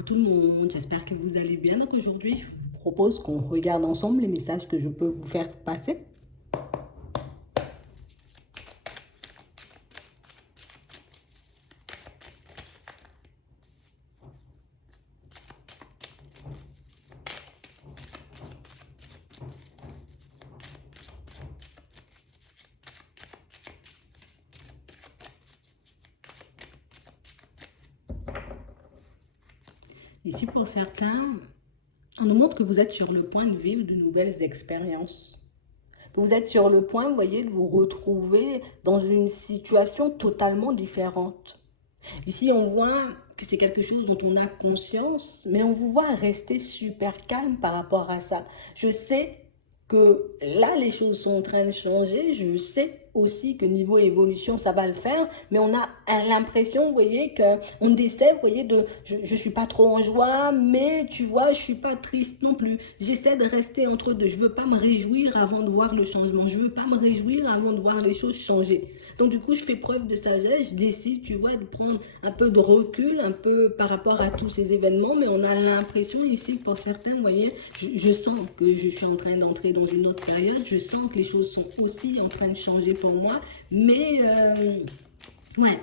Coucou tout le monde, j'espère que vous allez bien. Donc aujourd'hui, je vous propose qu'on regarde ensemble les messages que je peux vous faire passer. Ici, pour certains, on nous montre que vous êtes sur le point de vivre de nouvelles expériences. Que vous êtes sur le point, vous voyez, de vous retrouver dans une situation totalement différente. Ici, on voit que c'est quelque chose dont on a conscience, mais on vous voit rester super calme par rapport à ça. Je sais que là, les choses sont en train de changer. Je sais aussi que niveau évolution, ça va le faire, mais on a l'impression, vous voyez, qu'on essaie, vous voyez, je suis pas trop en joie, mais tu vois, je suis pas triste non plus. J'essaie de rester entre deux. Je veux pas me réjouir avant de voir le changement. Je veux pas me réjouir avant de voir les choses changer. Donc du coup, je fais preuve de sagesse. Je décide, tu vois, de prendre un peu de recul, un peu par rapport à tous ces événements, mais on a l'impression ici que pour certains, vous voyez, je sens que je suis en train d'entrer dans une autre période. Je sens que les choses sont aussi en train de changer pour moi, mais ouais,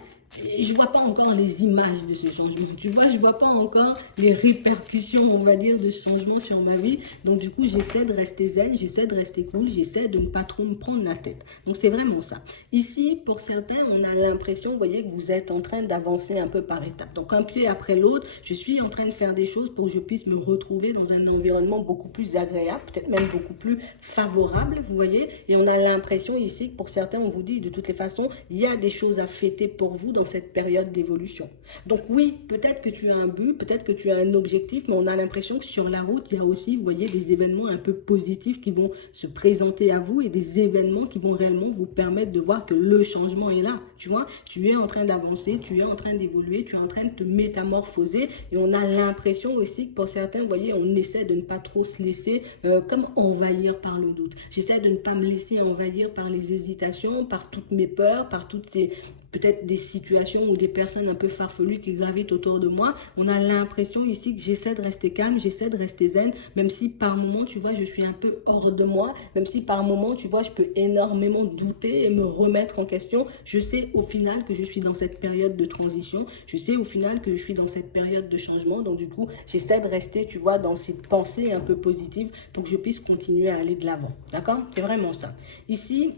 je vois pas encore les images de ce changement. Tu vois, je vois pas encore les répercussions, on va dire, de ce changement sur ma vie. Donc du coup, j'essaie de rester zen, j'essaie de rester cool, j'essaie de ne pas trop me prendre la tête. Donc c'est vraiment ça. Ici, pour certains, on a l'impression, vous voyez, que vous êtes en train d'avancer un peu par étapes. Donc un pied après l'autre, je suis en train de faire des choses pour que je puisse me retrouver dans un environnement beaucoup plus agréable, peut-être même beaucoup plus favorable, vous voyez. Et on a l'impression ici que pour certains, on vous dit de toutes les façons, il y a des choses à fêter pour vous dans cette période d'évolution. Donc oui, peut-être que tu as un but, peut-être que tu as un objectif, mais on a l'impression que sur la route, il y a aussi, vous voyez, des événements un peu positifs qui vont se présenter à vous et des événements qui vont réellement vous permettre de voir que le changement est là. Tu vois, tu es en train d'avancer, tu es en train d'évoluer, tu es en train de te métamorphoser et on a l'impression aussi que pour certains, vous voyez, on essaie de ne pas trop se laisser comme envahir par le doute. J'essaie de ne pas me laisser envahir par les hésitations, par toutes mes peurs, par toutes ces peut-être des situations ou des personnes un peu farfelues qui gravitent autour de moi. On a l'impression ici que j'essaie de rester calme, j'essaie de rester zen, même si par moment, tu vois, je suis un peu hors de moi, même si par moment, tu vois, je peux énormément douter et me remettre en question. Je sais au final que je suis dans cette période de transition, je sais au final que je suis dans cette période de changement, donc du coup, j'essaie de rester, tu vois, dans ces pensées un peu positives pour que je puisse continuer à aller de l'avant, d'accord? C'est vraiment ça. Ici,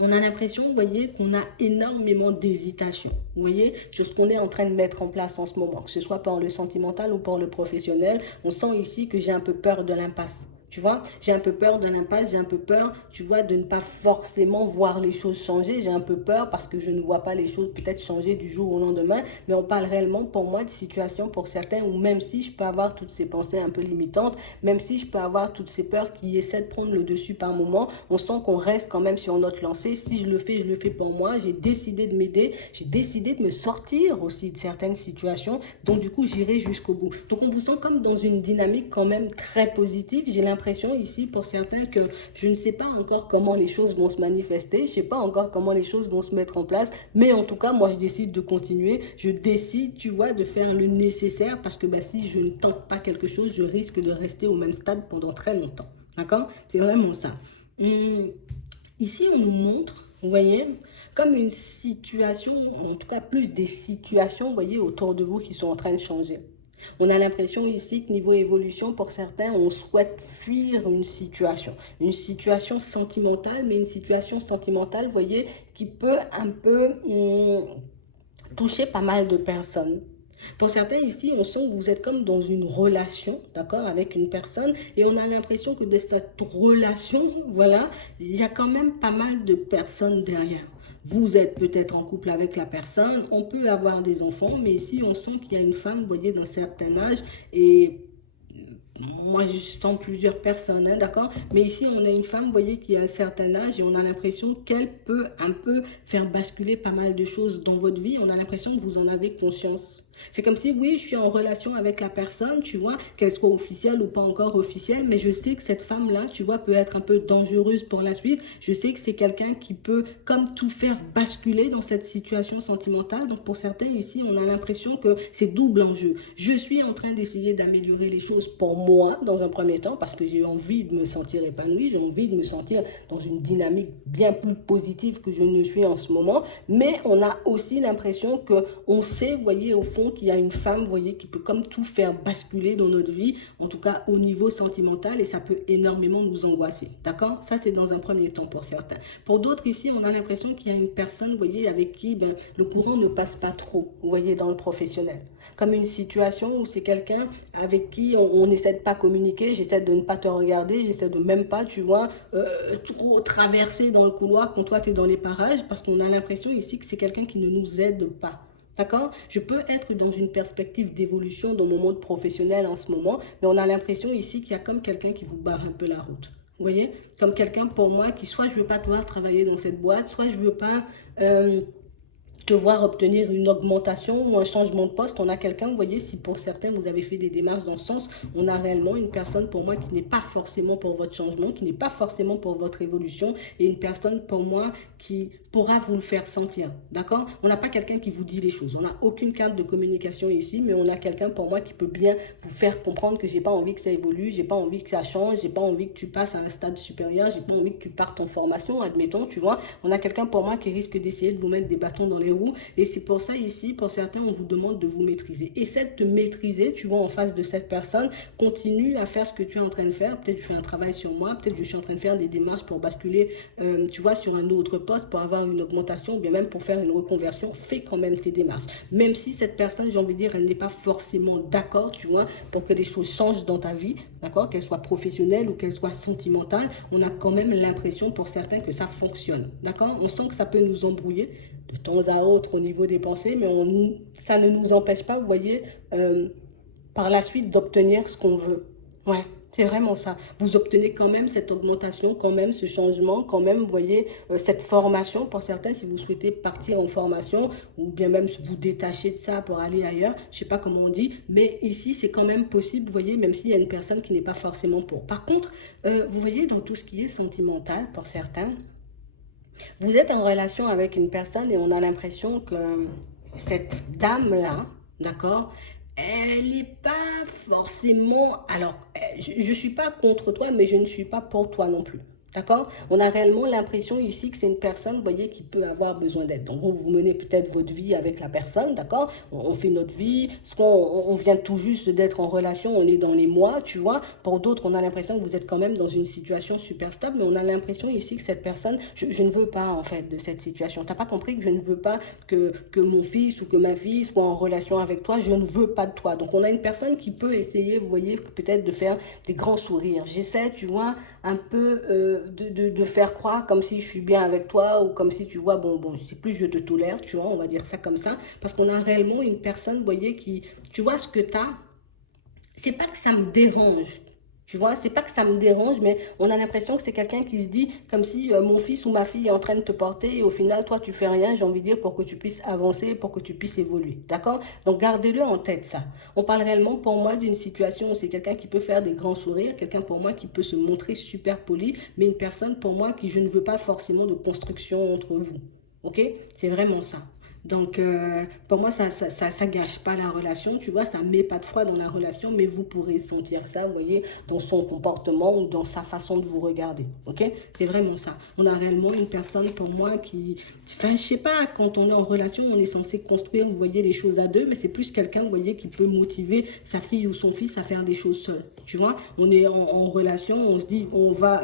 on a l'impression, vous voyez, qu'on a énormément d'hésitation, vous voyez, sur ce qu'on est en train de mettre en place en ce moment, que ce soit par le sentimental ou par le professionnel. On sent ici que j'ai un peu peur de l'impasse. Tu vois, j'ai un peu peur de l'impasse, j'ai un peu peur, tu vois, de ne pas forcément voir les choses changer. J'ai un peu peur parce que je ne vois pas les choses peut-être changer du jour au lendemain. Mais on parle réellement pour moi de situations pour certains où même si je peux avoir toutes ces pensées un peu limitantes, même si je peux avoir toutes ces peurs qui essaient de prendre le dessus par moment, on sent qu'on reste quand même sur notre lancée. Si je le fais pour moi. J'ai décidé de m'aider, j'ai décidé de me sortir aussi de certaines situations. Donc du coup, j'irai jusqu'au bout. Donc on vous sent comme dans une dynamique quand même très positive. J'ai l'impression ici pour certains que je ne sais pas encore comment les choses vont se manifester, je ne sais pas encore comment les choses vont se mettre en place, mais en tout cas, moi je décide de continuer, je décide, tu vois, de faire le nécessaire parce que si je ne tente pas quelque chose, je risque de rester au même stade pendant très longtemps. D'accord? C'est vraiment ça. Ici, on nous montre, vous voyez, comme une situation, en tout cas plus des situations, vous voyez, autour de vous qui sont en train de changer. On a l'impression ici que niveau évolution, pour certains, on souhaite fuir une situation sentimentale, mais une situation sentimentale, vous voyez, qui peut un peu toucher pas mal de personnes. Pour certains ici, on sent que vous êtes comme dans une relation, d'accord, avec une personne, et on a l'impression que de cette relation, voilà, il y a quand même pas mal de personnes derrière. Vous êtes peut-être en couple avec la personne, on peut avoir des enfants, mais ici, on sent qu'il y a une femme, vous voyez, d'un certain âge, et moi, je sens plusieurs personnes, hein, d'accord? Mais ici, on a une femme, vous voyez, qui a un certain âge et on a l'impression qu'elle peut un peu faire basculer pas mal de choses dans votre vie. On a l'impression que vous en avez conscience. C'est comme si, oui, je suis en relation avec la personne, tu vois, qu'elle soit officielle ou pas encore officielle, mais je sais que cette femme-là, tu vois, peut être un peu dangereuse pour la suite. Je sais que c'est quelqu'un qui peut, comme tout faire basculer dans cette situation sentimentale. Donc, pour certains ici, on a l'impression que c'est double enjeu. Je suis en train d'essayer d'améliorer les choses pour moi, dans un premier temps, parce que j'ai envie de me sentir épanouie, j'ai envie de me sentir dans une dynamique bien plus positive que je ne suis en ce moment. Mais on a aussi l'impression qu'on sait, vous voyez, au fond, qu'il y a une femme, vous voyez, qui peut comme tout faire basculer dans notre vie, en tout cas au niveau sentimental, et ça peut énormément nous angoisser, d'accord? Ça, c'est dans un premier temps pour certains. Pour d'autres ici, on a l'impression qu'il y a une personne, vous voyez, avec qui le courant ne passe pas trop, vous voyez, dans le professionnel. Comme une situation où c'est quelqu'un avec qui on n'essaie de pas communiquer, j'essaie de ne pas te regarder, j'essaie de même pas, tu vois, trop traverser dans le couloir quand toi tu es dans les parages, parce qu'on a l'impression ici que c'est quelqu'un qui ne nous aide pas. D'accord? Je peux être dans une perspective d'évolution dans mon monde professionnel en ce moment, mais on a l'impression ici qu'il y a comme quelqu'un qui vous barre un peu la route. Vous voyez? Comme quelqu'un pour moi qui soit je veux pas devoir travailler dans cette boîte, soit je veux pas te voir obtenir une augmentation ou un changement de poste. On a quelqu'un, vous voyez, si pour certains vous avez fait des démarches dans ce sens, on a réellement une personne pour moi qui n'est pas forcément pour votre changement, qui n'est pas forcément pour votre évolution, et une personne pour moi qui pourra vous le faire sentir, d'accord? On n'a pas quelqu'un qui vous dit les choses, on n'a aucune carte de communication ici, mais on a quelqu'un pour moi qui peut bien vous faire comprendre que j'ai pas envie que ça évolue, j'ai pas envie que ça change, j'ai pas envie que tu passes à un stade supérieur, j'ai pas envie que tu partes en formation, admettons, tu vois. On a quelqu'un pour moi qui risque d'essayer de vous mettre des bâtons dans les roues, et c'est pour ça ici, pour certains, on vous demande de vous maîtriser. Essaie de te maîtriser, tu vois, en face de cette personne, continue à faire ce que tu es en train de faire, peut-être je fais un travail sur moi, peut-être je suis en train de faire des démarches pour basculer, tu vois, sur un autre poste, pour avoir une augmentation, bien même pour faire une reconversion, fais quand même tes démarches. Même si cette personne, j'ai envie de dire, elle n'est pas forcément d'accord, tu vois, pour que les choses changent dans ta vie, d'accord, qu'elle soit professionnelle ou qu'elle soit sentimentale, on a quand même l'impression pour certains que ça fonctionne, d'accord? On sent que ça peut nous embrouiller de temps à autre au niveau des pensées, mais ça ne nous empêche pas, vous voyez, par la suite d'obtenir ce qu'on veut. Ouais, c'est vraiment ça. Vous obtenez quand même cette augmentation, quand même ce changement, quand même, vous voyez, cette formation pour certains, si vous souhaitez partir en formation ou bien même vous détacher de ça pour aller ailleurs, je sais pas comment on dit, mais ici, c'est quand même possible, vous voyez, même s'il y a une personne qui n'est pas forcément pour. Par contre, vous voyez, dans tout ce qui est sentimental pour certains, vous êtes en relation avec une personne et on a l'impression que cette dame-là, d'accord, elle n'est pas forcément... Alors, je ne suis pas contre toi, mais je ne suis pas pour toi non plus. D'accord? On a réellement l'impression ici que c'est une personne, vous voyez, qui peut avoir besoin d'aide. Donc, vous menez peut-être votre vie avec la personne, d'accord? On fait notre vie, on vient tout juste d'être en relation, on est dans les mois, tu vois. Pour d'autres, on a l'impression que vous êtes quand même dans une situation super stable, mais on a l'impression ici que cette personne, je ne veux pas, en fait, de cette situation. T'as pas compris que je ne veux pas que mon fils ou que ma fille soit en relation avec toi, je ne veux pas de toi. Donc, on a une personne qui peut essayer, vous voyez, peut-être de faire des grands sourires. J'essaie, tu vois, un peu de faire croire comme si je suis bien avec toi ou comme si tu vois, bon, c'est plus je te tolère, tu vois, on va dire ça comme ça, parce qu'on a réellement une personne, vous voyez, qui, tu vois ce que tu as, c'est pas que ça me dérange. Tu vois, c'est pas que ça me dérange, mais on a l'impression que c'est quelqu'un qui se dit comme si mon fils ou ma fille est en train de te porter et au final, toi, tu fais rien, j'ai envie de dire, pour que tu puisses avancer, pour que tu puisses évoluer. D'accord? Donc, gardez-le en tête, ça. On parle réellement pour moi d'une situation où c'est quelqu'un qui peut faire des grands sourires, quelqu'un pour moi qui peut se montrer super poli, mais une personne pour moi qui je ne veux pas forcément de construction entre vous. Ok? C'est vraiment ça. Donc, pour moi, ça gâche pas la relation, tu vois, ça met pas de froid dans la relation, mais vous pourrez sentir ça, vous voyez, dans son comportement ou dans sa façon de vous regarder, ok? C'est vraiment ça. On a réellement une personne, pour moi, qui, enfin, je sais pas, quand on est en relation, on est censé construire, vous voyez, les choses à deux, mais c'est plus quelqu'un, vous voyez, qui peut motiver sa fille ou son fils à faire des choses seuls, tu vois? On est en relation, on se dit, on va,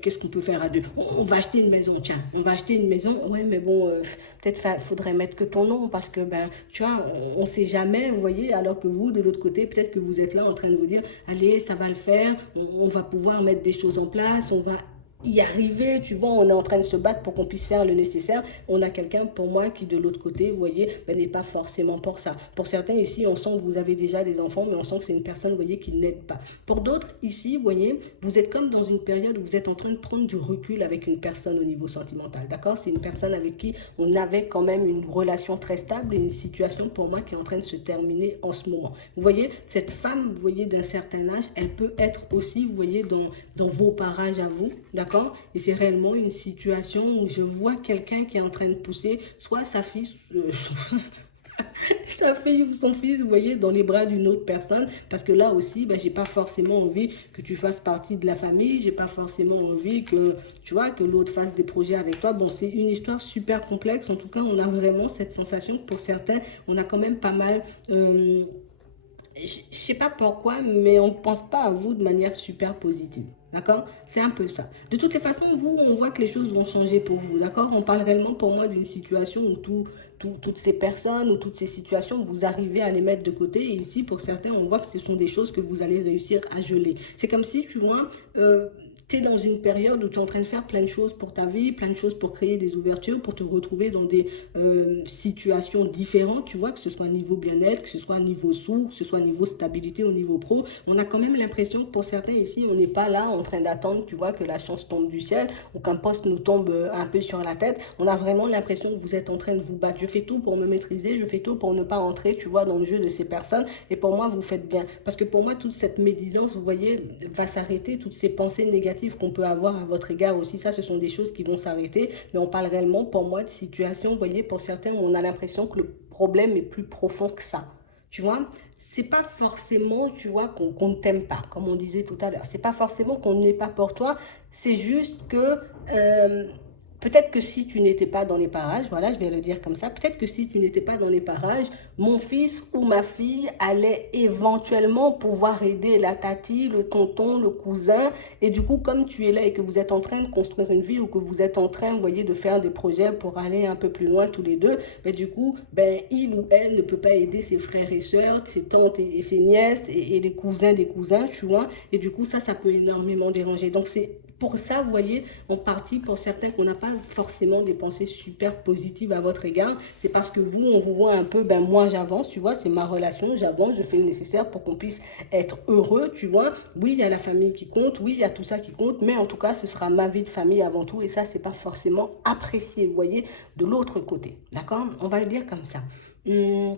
qu'est-ce qu'on peut faire à deux? On va acheter une maison, tiens, on va acheter une maison, ouais, mais bon, peut-être faudrait mettre que ton nom parce que, ben, tu vois, on ne sait jamais, vous voyez, alors que vous, de l'autre côté, peut-être que vous êtes là en train de vous dire, allez, ça va le faire, on va pouvoir mettre des choses en place, on va... y arriver, tu vois, on est en train de se battre pour qu'on puisse faire le nécessaire. On a quelqu'un, pour moi, qui de l'autre côté, vous voyez, ben, n'est pas forcément pour ça. Pour certains ici, on sent que vous avez déjà des enfants, mais on sent que c'est une personne, vous voyez, qui n'aide pas. Pour d'autres ici, vous voyez, vous êtes comme dans une période où vous êtes en train de prendre du recul avec une personne au niveau sentimental, d'accord? C'est une personne avec qui on avait quand même une relation très stable et une situation pour moi qui est en train de se terminer en ce moment. Vous voyez, cette femme, vous voyez, d'un certain âge, elle peut être aussi, vous voyez, dans vos parages à vous, d'accord? Et c'est réellement une situation où je vois quelqu'un qui est en train de pousser soit sa fille, sa fille ou son fils, vous voyez, dans les bras d'une autre personne, parce que là aussi, ben, j'ai pas forcément envie que tu fasses partie de la famille, j'ai pas forcément envie que, tu vois, que l'autre fasse des projets avec toi. Bon, c'est une histoire super complexe, en tout cas, on a vraiment cette sensation que pour certains, on a quand même pas mal... je sais pas pourquoi, mais on ne pense pas à vous de manière super positive. D'accord? C'est un peu ça. De toutes les façons, vous, on voit que les choses vont changer pour vous. D'accord? On parle réellement pour moi d'une situation où toutes ces personnes ou toutes ces situations, vous arrivez à les mettre de côté. Et ici, pour certains, on voit que ce sont des choses que vous allez réussir à geler. C'est comme si, tu vois, tu es dans une période où tu es en train de faire plein de choses pour ta vie, plein de choses pour créer des ouvertures, pour te retrouver dans des situations différentes, tu vois, que ce soit niveau bien-être, que ce soit niveau sous, que ce soit niveau stabilité, au niveau pro. On a quand même l'impression que pour certains ici, on n'est pas là en train d'attendre, tu vois, que la chance tombe du ciel ou qu'un poste nous tombe un peu sur la tête. On a vraiment l'impression que vous êtes en train de vous battre. Je fais tout pour me maîtriser, je fais tout pour ne pas entrer, tu vois, dans le jeu de ces personnes. Et pour moi, vous faites bien. Parce que pour moi, toute cette médisance, vous voyez, va s'arrêter. Toutes ces pensées négatives qu'on peut avoir à votre égard aussi, ça, ce sont des choses qui vont s'arrêter. Mais on parle réellement, pour moi, de situations, vous voyez, pour certains, on a l'impression que le problème est plus profond que ça. Tu vois, c'est pas forcément, tu vois, qu'on ne t'aime pas, comme on disait tout à l'heure. C'est pas forcément qu'on n'est pas pour toi. C'est juste que peut-être que si tu n'étais pas dans les parages, voilà, je vais le dire comme ça, peut-être que si tu n'étais pas dans les parages, mon fils ou ma fille allait éventuellement pouvoir aider la tati, le tonton, le cousin. Et du coup, comme tu es là et que vous êtes en train de construire une vie ou que vous êtes en train, vous voyez, de faire des projets pour aller un peu plus loin tous les deux, ben, du coup, ben, il ou elle ne peut pas aider ses frères et sœurs, ses tantes et ses nièces et les cousins des cousins, tu vois. Et du coup, ça peut énormément déranger. Donc, c'est pour ça, vous voyez, en partie pour certains qu'on n'a pas forcément des pensées super positives à votre égard, c'est parce que vous, on vous voit un peu, ben moi j'avance, tu vois, c'est ma relation, j'avance, je fais le nécessaire pour qu'on puisse être heureux, tu vois. Oui, il y a la famille qui compte, oui, il y a tout ça qui compte, mais en tout cas, ce sera ma vie de famille avant tout, et ça, c'est pas forcément apprécié, vous voyez, de l'autre côté, d'accord? On va le dire comme ça. Hum,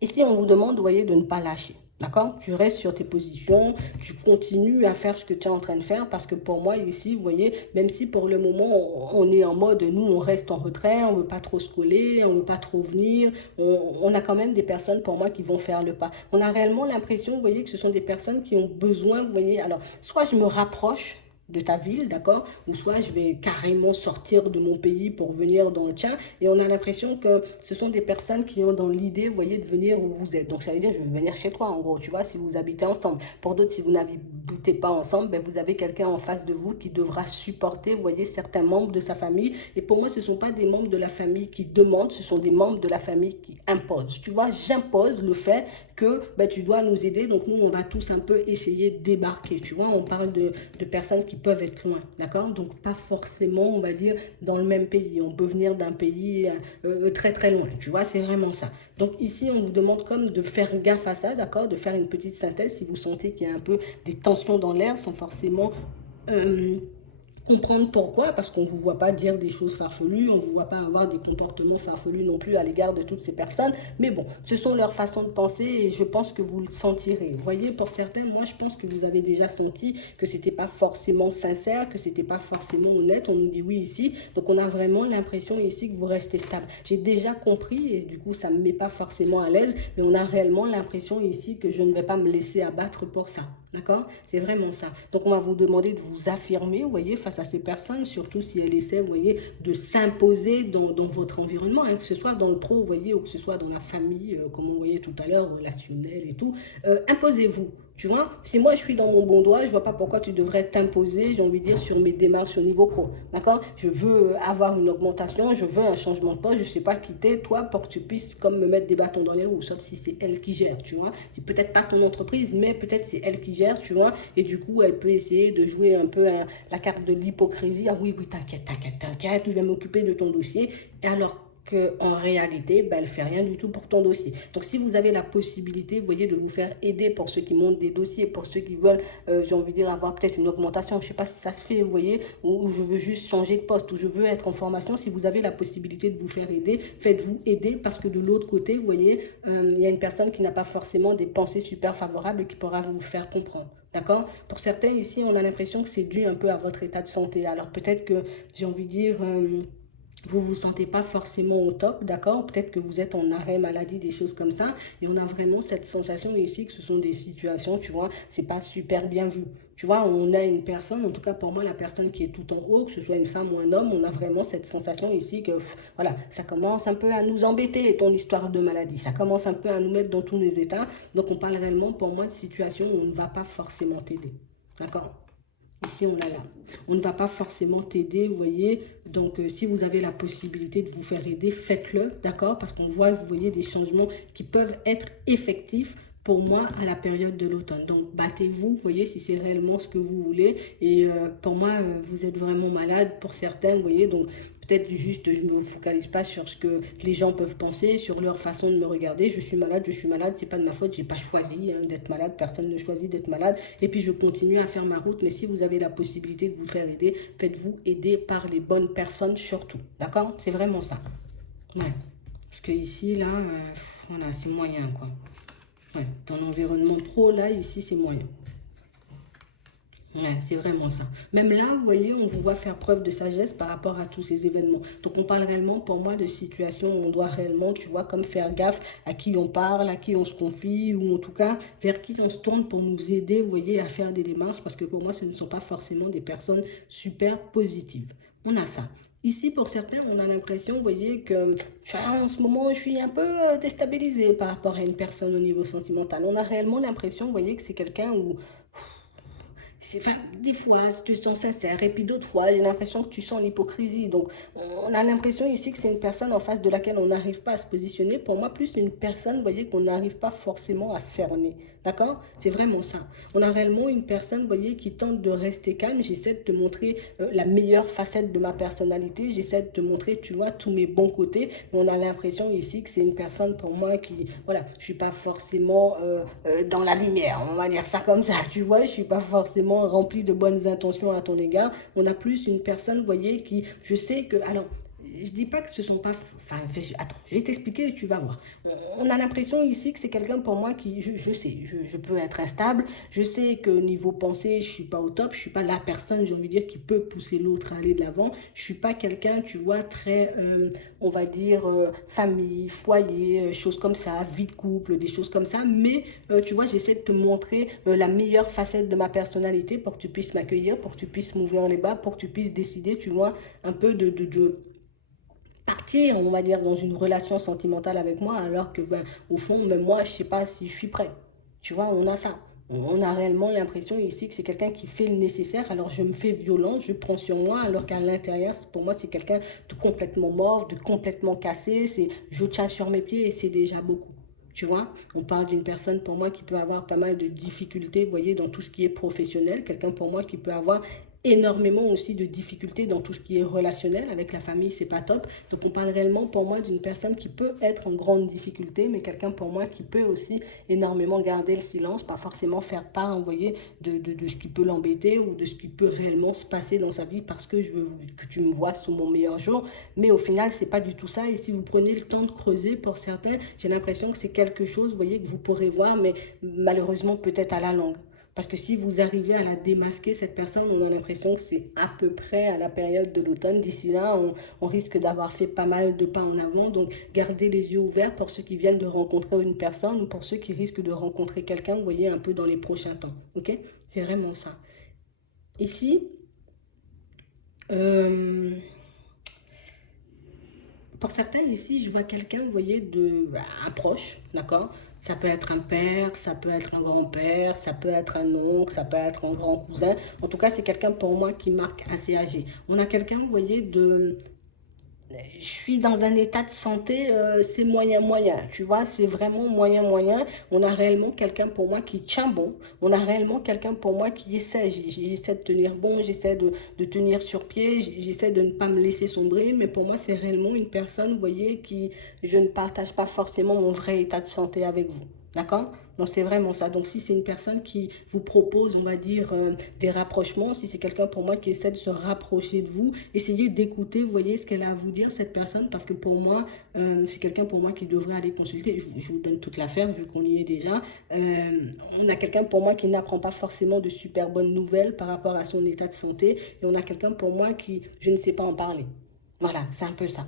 Ici, on vous demande, vous voyez, de ne pas lâcher. D'accord? Tu restes sur tes positions, tu continues à faire ce que tu es en train de faire parce que pour moi, ici, vous voyez, même si pour le moment, on est en mode, nous, on reste en retrait, on ne veut pas trop se coller, on ne veut pas trop venir, on a quand même des personnes, pour moi, qui vont faire le pas. On a réellement l'impression, vous voyez, que ce sont des personnes qui ont besoin, vous voyez, alors, soit je me rapproche de ta ville, d'accord? Ou soit je vais carrément sortir de mon pays pour venir dans le tien. Et on a l'impression que ce sont des personnes qui ont dans l'idée, vous voyez, de venir où vous êtes. Donc ça veut dire, je vais venir chez toi, en gros, tu vois, si vous habitez ensemble. Pour d'autres, si vous n'habitez pas ensemble, ben, vous avez quelqu'un en face de vous qui devra supporter, vous voyez, certains membres de sa famille. Et pour moi, ce ne sont pas des membres de la famille qui demandent, ce sont des membres de la famille qui imposent. Tu vois, j'impose le fait que ben, tu dois nous aider. Donc nous, on va tous un peu essayer de débarquer. Tu vois, on parle de personnes qui peuvent être loin, d'accord? Donc pas forcément, on va dire, dans le même pays. On peut venir d'un pays très très loin, tu vois, c'est vraiment ça. Donc ici, on vous demande comme de faire gaffe à ça, d'accord? De faire une petite synthèse si vous sentez qu'il y a un peu des tensions dans l'air sans forcément... comprendre pourquoi, parce qu'on ne vous voit pas dire des choses farfelues, on ne vous voit pas avoir des comportements farfelus non plus à l'égard de toutes ces personnes, mais bon, ce sont leurs façons de penser et je pense que vous le sentirez. Vous voyez, pour certains, moi je pense que vous avez déjà senti que c'était pas forcément sincère, que c'était pas forcément honnête, on nous dit oui ici, donc on a vraiment l'impression ici que vous restez stable. J'ai déjà compris et du coup ça ne me met pas forcément à l'aise, mais on a réellement l'impression ici que je ne vais pas me laisser abattre pour ça. D'accord? C'est vraiment ça. Donc, on va vous demander de vous affirmer, vous voyez, face à ces personnes, surtout si elles essaient, vous voyez, de s'imposer dans votre environnement, hein, que ce soit dans le pro, vous voyez, ou que ce soit dans la famille, comme on voyait tout à l'heure, relationnel et tout. Imposez-vous. Tu vois, si moi je suis dans mon bon droit, je ne vois pas pourquoi tu devrais t'imposer, j'ai envie de dire, sur mes démarches au niveau pro. D'accord? Je veux avoir une augmentation, je veux un changement de poste, je ne sais pas quitter toi pour que tu puisses comme me mettre des bâtons dans les roues, sauf si c'est elle qui gère, tu vois. C'est peut-être pas ton entreprise, mais peut-être c'est elle qui gère, tu vois. Et du coup, elle peut essayer de jouer un peu la carte de l'hypocrisie. Ah oui, oui, t'inquiète, t'inquiète, t'inquiète, je vais m'occuper de ton dossier. Et alors qu'en réalité, ben, elle ne fait rien du tout pour ton dossier. Donc, si vous avez la possibilité, vous voyez, de vous faire aider pour ceux qui montent des dossiers, pour ceux qui veulent, j'ai envie de dire, avoir peut-être une augmentation, je ne sais pas si ça se fait, vous voyez, ou je veux juste changer de poste, ou je veux être en formation, si vous avez la possibilité de vous faire aider, faites-vous aider parce que de l'autre côté, vous voyez, il y a une personne qui n'a pas forcément des pensées super favorables qui pourra vous faire comprendre. D'accord? Pour certains ici, on a l'impression que c'est dû un peu à votre état de santé. Alors peut-être que, j'ai envie de dire, vous vous sentez pas forcément au top, d'accord? Peut-être que vous êtes en arrêt maladie, des choses comme ça. Et on a vraiment cette sensation ici que ce sont des situations, tu vois, c'est pas super bien vu. Tu vois, on a une personne, en tout cas pour moi, la personne qui est tout en haut, que ce soit une femme ou un homme, on a vraiment cette sensation ici que, voilà, ça commence un peu à nous embêter, ton histoire de maladie. Ça commence un peu à nous mettre dans tous nos états. Donc on parle réellement pour moi de situations où on ne va pas forcément t'aider. D'accord? Ici, on a là. On ne va pas forcément t'aider, vous voyez. Donc, si vous avez la possibilité de vous faire aider, faites-le, d'accord? Parce qu'on voit, vous voyez, des changements qui peuvent être effectifs pour moi à la période de l'automne. Donc, battez-vous, vous voyez, si c'est réellement ce que vous voulez. Et pour moi, vous êtes vraiment malade pour certains, vous voyez. Donc, peut-être juste, je ne me focalise pas sur ce que les gens peuvent penser, sur leur façon de me regarder. Je suis malade, c'est pas de ma faute, j'ai pas choisi d'être malade, personne ne choisit d'être malade. Et puis je continue à faire ma route, mais si vous avez la possibilité de vous faire aider, faites-vous aider par les bonnes personnes surtout. D'accord? C'est vraiment ça. Ouais. Parce que ici, là, voilà, c'est moyen, quoi. Ouais. Dans l'environnement pro, là, ici, c'est moyen. Ouais, c'est vraiment ça. Même là, vous voyez, on vous voit faire preuve de sagesse par rapport à tous ces événements. Donc, on parle réellement, pour moi, de situations où on doit réellement, tu vois, comme faire gaffe à qui on parle, à qui on se confie, ou en tout cas, vers qui on se tourne pour nous aider, vous voyez, à faire des démarches, parce que pour moi, ce ne sont pas forcément des personnes super positives. On a ça. Ici, pour certains, on a l'impression, vous voyez, que en ce moment, je suis un peu déstabilisée par rapport à une personne au niveau sentimental. On a réellement l'impression, vous voyez, que c'est quelqu'un où enfin, des fois, tu te sens sincère, et puis d'autres fois, j'ai l'impression que tu sens l'hypocrisie. Donc, on a l'impression ici que c'est une personne en face de laquelle on n'arrive pas à se positionner. Pour moi, plus une personne, vous voyez, qu'on n'arrive pas forcément à cerner. D'accord? C'est vraiment ça. On a réellement une personne, vous voyez, qui tente de rester calme. J'essaie de te montrer la meilleure facette de ma personnalité. J'essaie de te montrer, tu vois, tous mes bons côtés. Mais on a l'impression ici que c'est une personne pour moi qui, voilà, je suis pas forcément dans la lumière. On va dire ça comme ça, tu vois. Je suis pas forcément remplie de bonnes intentions à ton égard. On a plus une personne, vous voyez, qui, je sais que, alors, je dis pas que ce sont pas. Enfin, attends, je vais t'expliquer et tu vas voir. On a l'impression ici que c'est quelqu'un pour moi qui. Je sais, je peux être instable. Je sais que niveau pensée, je suis pas au top. Je suis pas la personne, j'ai envie de dire, qui peut pousser l'autre à aller de l'avant. Je suis pas quelqu'un, tu vois, très. On va dire, famille, foyer, choses comme ça, vie de couple, des choses comme ça. Mais, tu vois, j'essaie de te montrer la meilleure facette de ma personnalité pour que tu puisses m'accueillir, pour que tu puisses m'ouvrir les bas, pour que tu puisses décider, tu vois, un peu de partir, on va dire, dans une relation sentimentale avec moi, alors que, ben, au fond, même moi, je sais pas si je suis prêt. Tu vois, on a ça. On a réellement l'impression ici que c'est quelqu'un qui fait le nécessaire, alors je me fais violence, je prends sur moi, alors qu'à l'intérieur, pour moi, c'est quelqu'un de complètement mort, de complètement cassé, c'est je tiens sur mes pieds et c'est déjà beaucoup. Tu vois, on parle d'une personne pour moi qui peut avoir pas mal de difficultés, vous voyez, dans tout ce qui est professionnel, quelqu'un pour moi qui peut avoir énormément aussi de difficultés dans tout ce qui est relationnel avec la famille, c'est pas top. Donc on parle réellement pour moi d'une personne qui peut être en grande difficulté, mais quelqu'un pour moi qui peut aussi énormément garder le silence, pas forcément faire part, vous voyez, de ce qui peut l'embêter ou de ce qui peut réellement se passer dans sa vie parce que je veux que tu me vois sous mon meilleur jour. Mais au final, c'est pas du tout ça. Et si vous prenez le temps de creuser pour certains, j'ai l'impression que c'est quelque chose, vous voyez, que vous pourrez voir, mais malheureusement peut-être à la longue. Parce que si vous arrivez à la démasquer, cette personne, on a l'impression que c'est à peu près à la période de l'automne. D'ici là, on risque d'avoir fait pas mal de pas en avant. Donc, gardez les yeux ouverts pour ceux qui viennent de rencontrer une personne ou pour ceux qui risquent de rencontrer quelqu'un, vous voyez, un peu dans les prochains temps. Ok? C'est vraiment ça. Ici, euh, pour certains ici, je vois quelqu'un, vous voyez, un proche, d'accord? Ça peut être un père, ça peut être un grand-père, ça peut être un oncle, ça peut être un grand cousin. En tout cas, c'est quelqu'un pour moi qui marque assez âgé. On a quelqu'un, vous voyez, je suis dans un état de santé, c'est moyen, moyen, tu vois, c'est vraiment moyen, moyen. On a réellement quelqu'un pour moi qui tient bon. On a réellement quelqu'un pour moi qui essaie. J'essaie de tenir bon, j'essaie de tenir sur pied, j'essaie de ne pas me laisser sombrer. Mais pour moi, c'est réellement une personne, vous voyez, qui, je ne partage pas forcément mon vrai état de santé avec vous. D'accord? Donc c'est vraiment ça. Donc si c'est une personne qui vous propose, on va dire, des rapprochements, si c'est quelqu'un pour moi qui essaie de se rapprocher de vous, essayez d'écouter, vous voyez, ce qu'elle a à vous dire, cette personne, parce que pour moi, c'est quelqu'un pour moi qui devrait aller consulter. Je vous donne toute l'affaire, vu qu'on y est déjà. On a quelqu'un pour moi qui n'apprend pas forcément de super bonnes nouvelles par rapport à son état de santé, et on a quelqu'un pour moi qui, je ne sais pas en parler. Voilà, c'est un peu ça.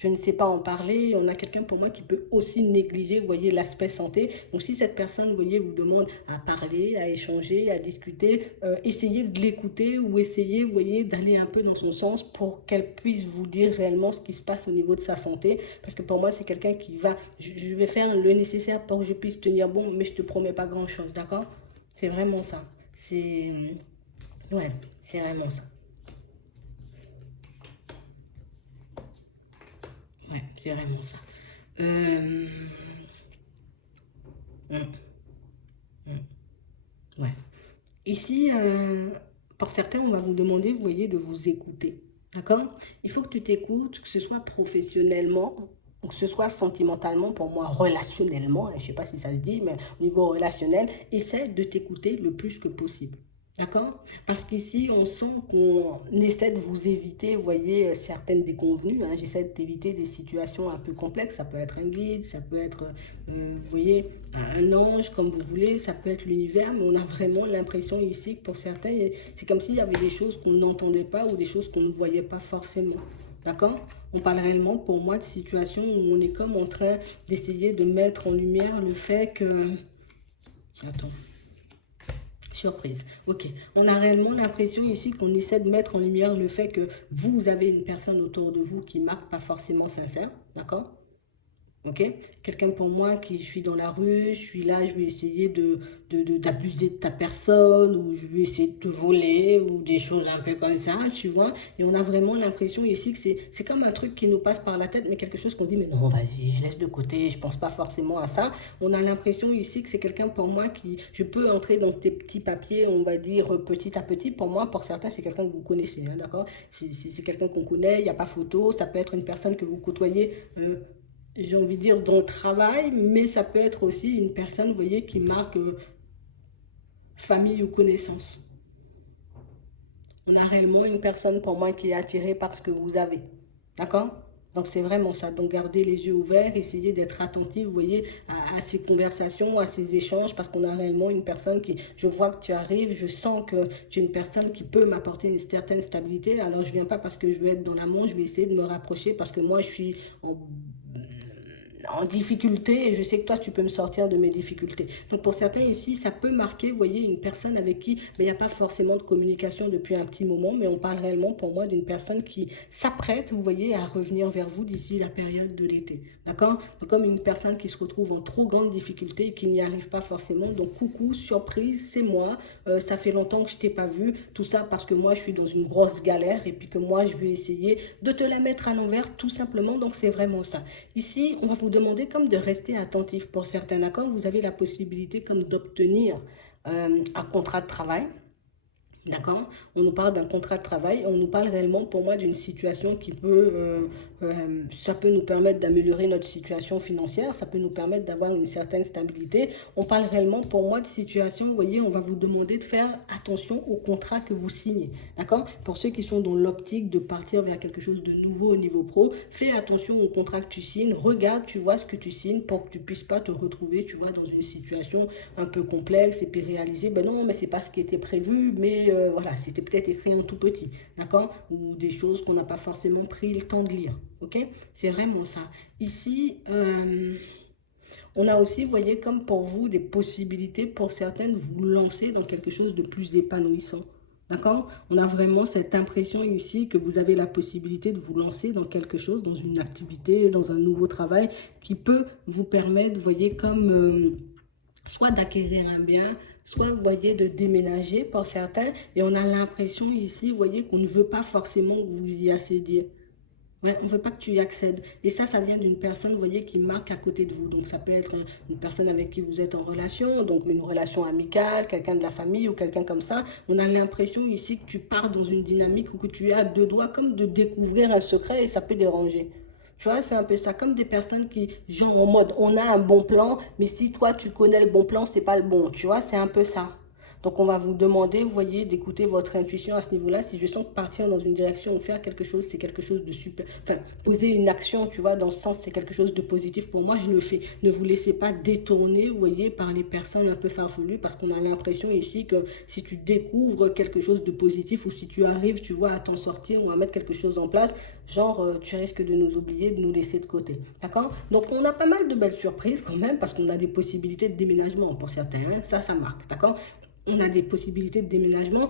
Je ne sais pas en parler. On a quelqu'un pour moi qui peut aussi négliger, vous voyez, l'aspect santé. Donc si cette personne, vous voyez, vous demande à parler, à échanger, à discuter, essayez de l'écouter ou essayez, vous voyez, d'aller un peu dans son sens pour qu'elle puisse vous dire réellement ce qui se passe au niveau de sa santé. Parce que pour moi, c'est quelqu'un qui va, je vais faire le nécessaire pour que je puisse tenir bon, mais je te promets pas grand-chose, d'accord? C'est vraiment ça. C'est, ouais, c'est vraiment ça. Ouais, c'est vraiment ça. Euh, hum, hum, ouais. Ici, pour certains, on va vous demander, vous voyez, de vous écouter. D'accord? Il faut que tu t'écoutes, que ce soit professionnellement, ou que ce soit sentimentalement, pour moi, relationnellement, hein, je ne sais pas si ça se dit, mais au niveau relationnel, essaie de t'écouter le plus que possible. D'accord? Parce qu'ici, on sent qu'on essaie de vous éviter, vous voyez, certaines déconvenues. Hein. J'essaie d'éviter des situations un peu complexes. Ça peut être un guide, ça peut être, vous voyez, un ange, comme vous voulez, ça peut être l'univers, mais on a vraiment l'impression ici que pour certains, c'est comme s'il y avait des choses qu'on n'entendait pas ou des choses qu'on ne voyait pas forcément. D'accord? On parle réellement pour moi de situations où on est comme en train d'essayer de mettre en lumière le fait que... Attends. Surprise. Ok. On a réellement l'impression ici qu'on essaie de mettre en lumière le fait que vous avez une personne autour de vous qui marque pas forcément sincère. D'accord? Ok? Quelqu'un pour moi qui, je suis dans la rue, je suis là, je vais essayer d'abuser de ta personne, ou je vais essayer de te voler, ou des choses un peu comme ça, tu vois. Et on a vraiment l'impression ici que c'est comme un truc qui nous passe par la tête, mais quelque chose qu'on dit, mais non, vas-y, je laisse de côté, je pense pas forcément à ça. On a l'impression ici que c'est quelqu'un pour moi qui, je peux entrer dans tes petits papiers, on va dire, petit à petit. Pour moi, pour certains, c'est quelqu'un que vous connaissez, hein, d'accord? C'est quelqu'un qu'on connaît, il n'y a pas photo, ça peut être une personne que vous côtoyez. J'ai envie de dire, dans le travail, mais ça peut être aussi une personne, vous voyez, qui marque famille ou connaissance. On a réellement une personne pour moi qui est attirée par ce que vous avez. D'accord? Donc c'est vraiment ça. Donc gardez les yeux ouverts, essayez d'être attentif, vous voyez, à ces conversations, à ces échanges, parce qu'on a réellement une personne qui, je vois que tu arrives, je sens que tu es une personne qui peut m'apporter une certaine stabilité. Alors je viens pas parce que je veux être dans l'amour, je vais essayer de me rapprocher parce que moi je suis en difficulté et je sais que toi tu peux me sortir de mes difficultés. Donc pour certains ici, ça peut marquer, vous voyez, une personne avec qui il n'y a pas forcément de communication depuis un petit moment, mais on parle réellement pour moi d'une personne qui s'apprête, vous voyez, à revenir vers vous d'ici la période de l'été. D'accord? Donc comme une personne qui se retrouve en trop grande difficulté et qui n'y arrive pas forcément. Donc coucou, surprise, c'est moi. Ça fait longtemps que je t'ai pas vu. Tout ça parce que moi je suis dans une grosse galère et puis que moi je vais essayer de te la mettre à l'envers tout simplement. Donc c'est vraiment ça. Ici, on va vous demander comme de rester attentif pour certains accords. Vous avez la possibilité comme d'obtenir un contrat de travail. D'accord? On nous parle d'un contrat de travail, on nous parle réellement pour moi d'une situation qui peut, ça peut nous permettre d'améliorer notre situation financière, ça peut nous permettre d'avoir une certaine stabilité. On parle réellement pour moi de situation, vous voyez, on va vous demander de faire attention au contrat que vous signez. D'accord? Pour ceux qui sont dans l'optique de partir vers quelque chose de nouveau au niveau pro, fais attention au contrat que tu signes, regarde, tu vois ce que tu signes pour que tu puisses pas te retrouver, tu vois, dans une situation un peu complexe et puis réaliser, ben non, mais c'est pas ce qui était prévu, mais voilà, c'était peut-être écrit en tout petit, d'accord? Ou des choses qu'on n'a pas forcément pris le temps de lire, ok? C'est vraiment ça. Ici, on a aussi, vous voyez, comme pour vous, des possibilités pour certains de vous lancer dans quelque chose de plus épanouissant. D'accord? On a vraiment cette impression ici que vous avez la possibilité de vous lancer dans quelque chose, dans une activité, dans un nouveau travail qui peut vous permettre, vous voyez, comme soit d'acquérir un bien, soit, vous voyez, de déménager pour certains. Et on a l'impression ici, vous voyez, qu'on ne veut pas forcément que vous y accédiez. Ouais, on ne veut pas que tu y accèdes. Et ça vient d'une personne, vous voyez, qui marque à côté de vous. Donc, ça peut être une personne avec qui vous êtes en relation, donc une relation amicale, quelqu'un de la famille ou quelqu'un comme ça. On a l'impression ici que tu pars dans une dynamique ou que tu es à deux doigts comme de découvrir un secret et ça peut déranger. Tu vois, c'est un peu ça, comme des personnes qui, genre en mode, on a un bon plan, mais si toi tu connais le bon plan, c'est pas le bon. Tu vois, c'est un peu ça. Donc, on va vous demander, vous voyez, d'écouter votre intuition à ce niveau-là. Si je sens que partir dans une direction ou faire quelque chose, c'est quelque chose de super. Enfin, poser une action, tu vois, dans ce sens, c'est quelque chose de positif pour moi, je le fais. Ne vous laissez pas détourner, vous voyez, par les personnes un peu farfelues, parce qu'on a l'impression ici que si tu découvres quelque chose de positif ou si tu arrives, tu vois, à t'en sortir ou à mettre quelque chose en place, genre, tu risques de nous oublier, de nous laisser de côté. D'accord? Donc, on a pas mal de belles surprises quand même, parce qu'on a des possibilités de déménagement pour certains. Hein. Ça marque. D'accord? On a des possibilités de déménagement.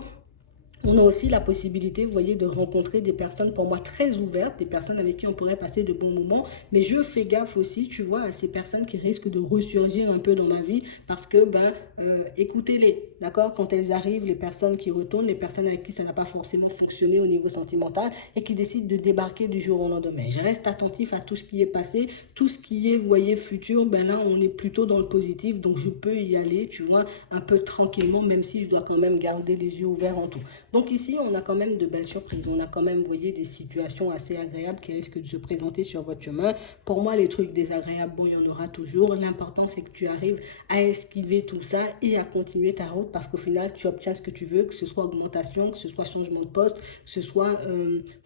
On a aussi la possibilité, vous voyez, de rencontrer des personnes pour moi très ouvertes, des personnes avec qui on pourrait passer de bons moments. Mais je fais gaffe aussi, tu vois, à ces personnes qui risquent de ressurgir un peu dans ma vie parce que, écoutez-les, d'accord? Quand elles arrivent, les personnes qui retournent, les personnes avec qui ça n'a pas forcément fonctionné au niveau sentimental et qui décident de débarquer du jour au lendemain. Je reste attentif à tout ce qui est passé, tout ce qui est, vous voyez, futur. Ben là, on est plutôt dans le positif, donc je peux y aller, tu vois, un peu tranquillement, même si je dois quand même garder les yeux ouverts en tout. Donc ici, on a quand même de belles surprises. On a quand même, vous voyez, des situations assez agréables qui risquent de se présenter sur votre chemin. Pour moi, les trucs désagréables, bon, il y en aura toujours. L'important, c'est que tu arrives à esquiver tout ça et à continuer ta route parce qu'au final, tu obtiens ce que tu veux, que ce soit augmentation, que ce soit changement de poste, que ce soit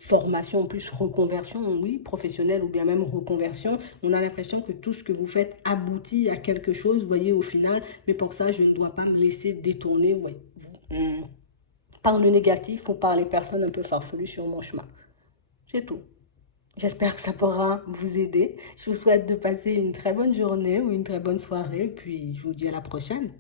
formation, en plus reconversion, oui, professionnelle ou bien même reconversion. On a l'impression que tout ce que vous faites aboutit à quelque chose, vous voyez, au final. Mais pour ça, je ne dois pas me laisser détourner, vous voyez, par le négatif ou par les personnes un peu farfelues sur mon chemin. C'est tout. J'espère que ça pourra vous aider. Je vous souhaite de passer une très bonne journée ou une très bonne soirée, puis je vous dis à la prochaine.